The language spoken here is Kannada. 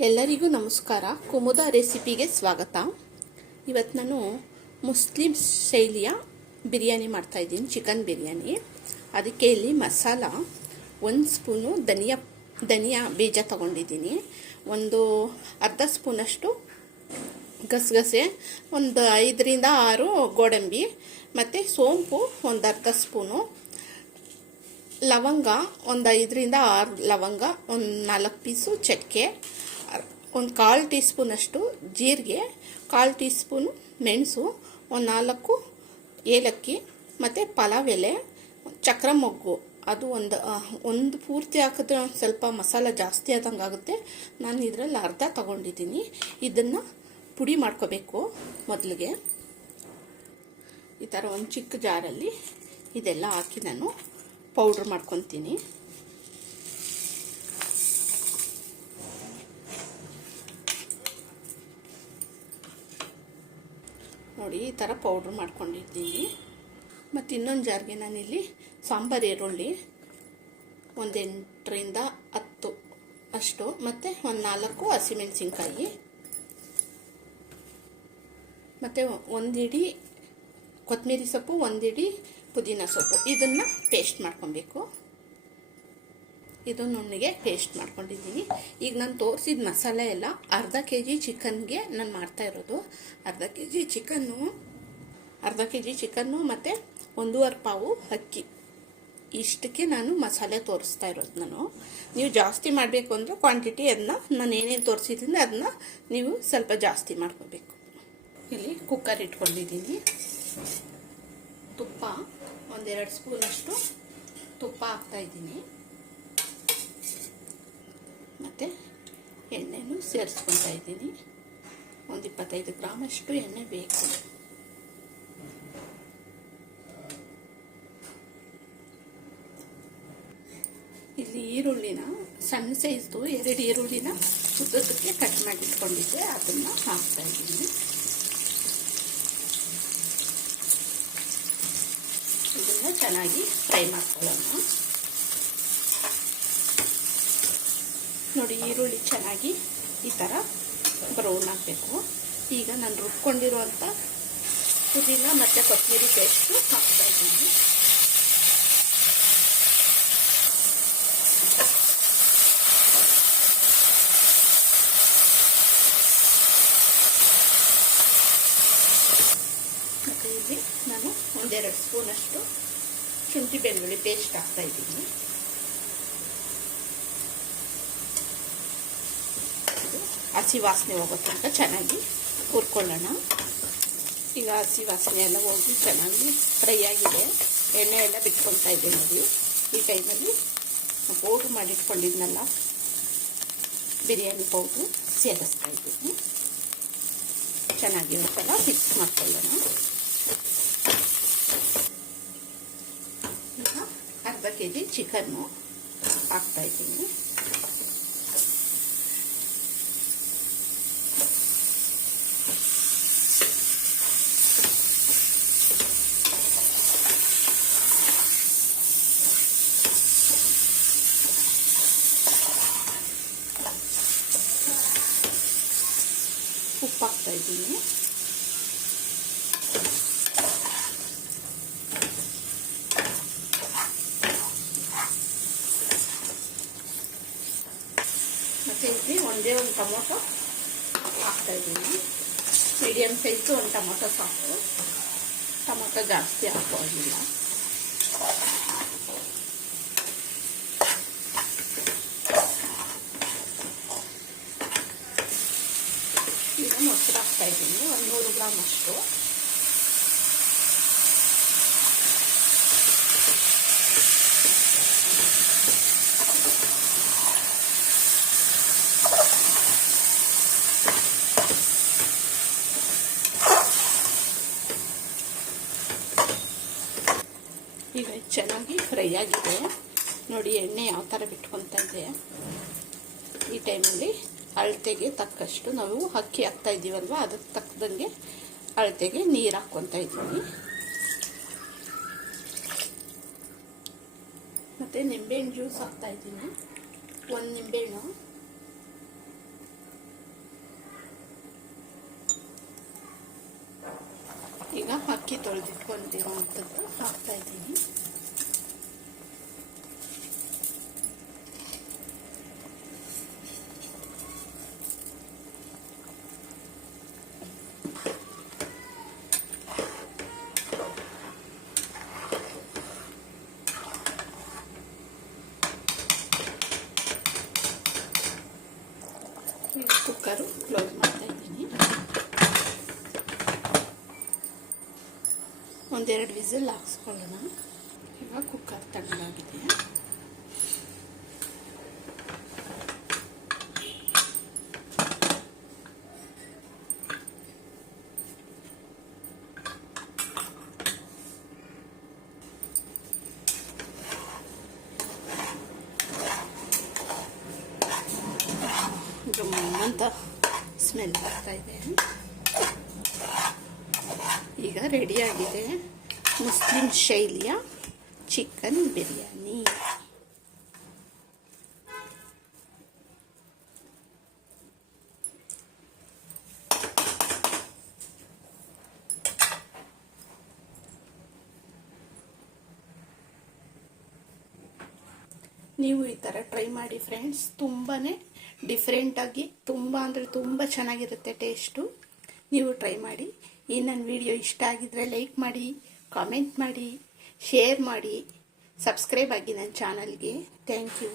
ಎಲ್ಲರಿಗೂ ನಮಸ್ಕಾರ. ಕುಮುದ ರೆಸಿಪಿಗೆ ಸ್ವಾಗತ. ಇವತ್ತು ನಾನು ಮುಸ್ಲಿಂ ಶೈಲಿಯ ಬಿರಿಯಾನಿ ಮಾಡ್ತಾಯಿದ್ದೀನಿ ಚಿಕನ್ ಬಿರಿಯಾನಿ. ಅದಕ್ಕೆ ಇಲ್ಲಿ ಮಸಾಲ, ಒಂದು ಸ್ಪೂನು ಧನಿಯಾ ಧನಿಯಾ ಬೀಜ ತಗೊಂಡಿದ್ದೀನಿ. ಒಂದು ಅರ್ಧ ಸ್ಪೂನಷ್ಟು ಗಸಗಸೆ, ಒಂದು ಐದರಿಂದ ಆರು ಗೋಡಂಬಿ, ಮತ್ತು ಸೋಂಪು ಒಂದು ಅರ್ಧ ಸ್ಪೂನು ಲವಂಗ, ಒಂದು ಐದರಿಂದ ಆರು ಲವಂಗ, ಒಂದು ನಾಲ್ಕು ಪೀಸು ಚಕ್ಕೆ ಒಂದು ಕಾಲು ಟೀ ಸ್ಪೂನಷ್ಟು ಜೀರಿಗೆ, ಕಾಲು ಟೀ ಸ್ಪೂನು ಮೆಣಸು, ಒಂದು ನಾಲ್ಕು ಏಲಕ್ಕಿ ಮತ್ತು ಪಲಾವ್ ಎಲೆ, ಚಕ್ರ ಮೊಗ್ಗು. ಅದು ಒಂದು ಒಂದು ಪೂರ್ತಿ ಹಾಕಿದ್ರೆ ಸ್ವಲ್ಪ ಮಸಾಲ ಜಾಸ್ತಿ ಆದಂಗೆ ಆಗುತ್ತೆ. ನಾನು ಇದರಲ್ಲಿ ಅರ್ಧ ತಗೊಂಡಿದ್ದೀನಿ. ಇದನ್ನು ಪುಡಿ ಮಾಡ್ಕೋಬೇಕು ಮೊದಲಿಗೆ. ಈ ಥರ ಒಂದು ಚಿಕ್ಕ ಜಾರಲ್ಲಿ ಇದೆಲ್ಲ ಹಾಕಿ ನಾನು ಪೌಡ್ರ್ ಮಾಡ್ಕೊತೀನಿ. ನೋಡಿ ಈ ಥರ ಪೌಡ್ರ್ ಮಾಡ್ಕೊಂಡಿದ್ದೀನಿ. ಮತ್ತು ಇನ್ನೊಂದು ಜಾರ್ಗೆ ನಾನಿಲ್ಲಿ ಸಾಂಬಾರು ಈರುಳ್ಳಿ ಒಂದು ಎಂಟರಿಂದ ಹತ್ತು ಅಷ್ಟು, ಮತ್ತು ಒಂದು ನಾಲ್ಕು ಹಸಿಮೆಣಸಿನ್ಕಾಯಿ. ಮತ್ತು ಒಂದಿಡಿ ಕೊತ್ತಂಬರಿ ಸೊಪ್ಪು ಒಂದಿಡಿ ಪುದೀನ ಸೊಪ್ಪು. ಇದನ್ನು ಪೇಸ್ಟ್ ಮಾಡ್ಕೊಬೇಕು. ಇದು ನುಣ್ಣಗೆ ಪೇಸ್ಟ್ ಮಾಡ್ಕೊಂಡಿದ್ದೀನಿ. ಈಗ ನಾನು ತೋರಿಸಿದ ಮಸಾಲೆ ಎಲ್ಲ ಅರ್ಧ ಕೆ ಜಿ ಚಿಕನ್ಗೆ ನಾನು ಮಾಡ್ತಾ ಇರೋದು. ಅರ್ಧ ಕೆ ಜಿ ಚಿಕನ್ನು ಅರ್ಧ ಕೆ ಜಿ ಚಿಕನ್ನು ಮತ್ತು ಒಂದೂವರೆ ಪಾವು ಅಕ್ಕಿ. ಇಷ್ಟಕ್ಕೆ ನಾನು ಮಸಾಲೆ ತೋರಿಸ್ತಾ ಇರೋದು ನಾನು. ನೀವು ಜಾಸ್ತಿ ಮಾಡಬೇಕು ಅಂದರೆ ಕ್ವಾಂಟಿಟಿ ಅದನ್ನ ನಾನು ಏನೇನು ತೋರಿಸಿದ್ದೀನಿ ಅದನ್ನ ನೀವು ಸ್ವಲ್ಪ ಜಾಸ್ತಿ ಮಾಡ್ಕೋಬೇಕು. ಇಲ್ಲಿ ಕುಕ್ಕರ್ ಇಟ್ಕೊಂಡಿದ್ದೀನಿ. ತುಪ್ಪ ಒಂದೆರಡು ಸ್ಪೂನಷ್ಟು ತುಪ್ಪ ಹಾಕ್ತಾ ಇದ್ದೀನಿ. ಮತ್ತು ಎಣ್ಣೆನೂ ಸೇರಿಸ್ಕೊತಾ ಇದ್ದೀನಿ. ಒಂದು ಇಪ್ಪತ್ತೈದು ಗ್ರಾಮಷ್ಟು ಎಣ್ಣೆ ಬೇಕು. ಇಲ್ಲಿ ಈರುಳ್ಳಿನ ಸಣ್ಣ ಸೈಜ್ದು ಎರಡು ಈರುಳ್ಳಿನ ಉದ್ದಕ್ಕೆ ಕಟ್ ಮಾಡಿಟ್ಕೊಂಡಿದ್ದೆ. ಅದನ್ನು ಹಾಕ್ತಾ ಇದ್ದೀನಿ. ಇದನ್ನು ಚೆನ್ನಾಗಿ ಫ್ರೈ ಮಾಡ್ಕೊಳ್ಳೋಣ. ನೋಡಿ ಈರುಳ್ಳಿ ಚೆನ್ನಾಗಿ ಈ ಥರ ಬ್ರೌನ್ ಆಗಬೇಕು. ಈಗ ನಾನು ರುಬ್ಕೊಂಡಿರುವಂಥ ಪುದೀನ ಮತ್ತು ಕೊತ್ತಂಬರಿ ಪೇಸ್ಟು ಹಾಕ್ತಾ ಇದ್ದೀನಿ. ಮತ್ತು ಇಲ್ಲಿ ನಾನು ಒಂದೆರಡು ಸ್ಪೂನಷ್ಟು ಶುಂಠಿ ಬೆಳ್ಳುಳ್ಳಿ ಪೇಸ್ಟ್ ಹಾಕ್ತಾ ಇದ್ದೀನಿ ಇದು ಹಸಿ ವಾಸನೆ ಹೋಗೋ ತನಕ ಚೆನ್ನಾಗಿ ಹುರ್ಕೊಳ್ಳೋಣ. ಈಗ ಹಸಿ ವಾಸನೆ ಎಲ್ಲ ಹೋಗಿ ಚೆನ್ನಾಗಿ ಫ್ರೈ ಆಗಿದೆ. ಎಣ್ಣೆ ಎಲ್ಲ ಬಿಟ್ಕೊಳ್ತಾ ಇದೆ ನೋಡಿ. ಈ ಟೈಮಲ್ಲಿ ಪೌಡ್ರ್ ಮಾಡಿಟ್ಕೊಂಡಿದ್ನಲ್ಲ, ಬಿರಿಯಾನಿ ಪೌಡ್ರು ಸೇರಿಸ್ತಾ ಇದ್ದೀನಿ. ಚೆನ್ನಾಗಿ ಒಂದ್ಸಲ ಮಿಕ್ಸ್ ಮಾಡ್ಕೊಳ್ಳೋಣ. ಈಗ ಅರ್ಧ ಕೆ ಜಿ ಚಿಕನ್ನು ಹಾಕ್ತಾ ಇದ್ದೀನಿ ಉಪ್ಪು ಹಾಕ್ತಾ ಇದ್ದೀನಿ ಮತ್ತು ಇಲ್ಲಿ ಒಂದೇ ಒಂದು ಟೊಮೊಟೊ ಹಾಕ್ತಾ ಇದ್ದೀನಿ ಮೀಡಿಯಮ್ ಸೈಜು ಒಂದು ಟೊಮೊಟೊ ಸಾಕು ಟೊಮೊಟೊ ಜಾಸ್ತಿ ಹಾಕೋದಿಲ್ಲ ಈಗ ಮೊಸರು ಹಾಕ್ತಾ ಇದ್ದೀನಿ ಒಂದು ನೂರು ಗ್ರಾಮ್ ಅಷ್ಟು ಈಗ ಚೆನ್ನಾಗಿ ಫ್ರೈ ಆಗಿದೆ. ನೋಡಿ ಎಣ್ಣೆ ಯಾವ ಥರ ಬಿಟ್ಕೊತಾ ಇದೆ. ಈ ಟೈಮಲ್ಲಿ ಅಳತೆಗೆ ತಕ್ಕಷ್ಟು ನಾವು ಅಕ್ಕಿ ಹಾಕ್ತಾ ಇದ್ದೀವಲ್ವ? ಅದಕ್ಕೆ ತಕ್ಕದಂಗೆ ಅಳತೆಗೆ ನೀರು ಹಾಕ್ಕೊತಾ ಇದ್ದೀವಿ. ಮತ್ತು ನಿಂಬೆಹಣ್ಣು ಜ್ಯೂಸ್ ಹಾಕ್ತಾ ಇದ್ದೀನಿ. ಒಂದು ನಿಂಬೆಹಣ್ಣು. ಈಗ ಅಕ್ಕಿ ತೊಳೆದಿಟ್ಕೊಂಡಿರೋ ಅಂಥದ್ದು ಹಾಕ್ತಾ ಇದ್ದೀನಿ. ಕುಕ್ಕರು ಕ್ಲೋಸ್ ಮಾಡ್ತಾ ಇದ್ದೀನಿ. ಒಂದೆರಡು ವಿಸಿಲ್ ಹಾಕ್ಸ್ಕೊಳ್ಳೋಣ. ಇವಾಗ ಕುಕ್ಕರ್ ತಣ್ಣಗಾಗಿದೆ. ಅಂತ ಸ್ಮೆಲ್ ಬರ್ತಾ ಇದೆ. ಈಗ ರೆಡಿಯಾಗಿದೆ ಮುಸ್ಲಿಂ ಶೈಲಿಯ ಚಿಕನ್ ಬಿರಿಯಾನಿ. ನೀವು ಈ ಥರ ಟ್ರೈ ಮಾಡಿ ಫ್ರೆಂಡ್ಸ್ ತುಂಬಾ ಡಿಫ್ರೆಂಟಾಗಿ ತುಂಬ ಅಂದರೆ ತುಂಬ ಚೆನ್ನಾಗಿರುತ್ತೆ ಟೇಸ್ಟು ನೀವು ಟ್ರೈ ಮಾಡಿ. ಈ ನನ್ನ ವಿಡಿಯೋ ಇಷ್ಟ ಆಗಿದ್ರೆ ಲೈಕ್ ಮಾಡಿ ಕಾಮೆಂಟ್ ಮಾಡಿ ಶೇರ್ ಮಾಡಿ ಸಬ್ಸ್ಕ್ರೈಬ್ ಆಗಿ ನನ್ನ ಚಾನಲ್ಗೆ ಥ್ಯಾಂಕ್ ಯು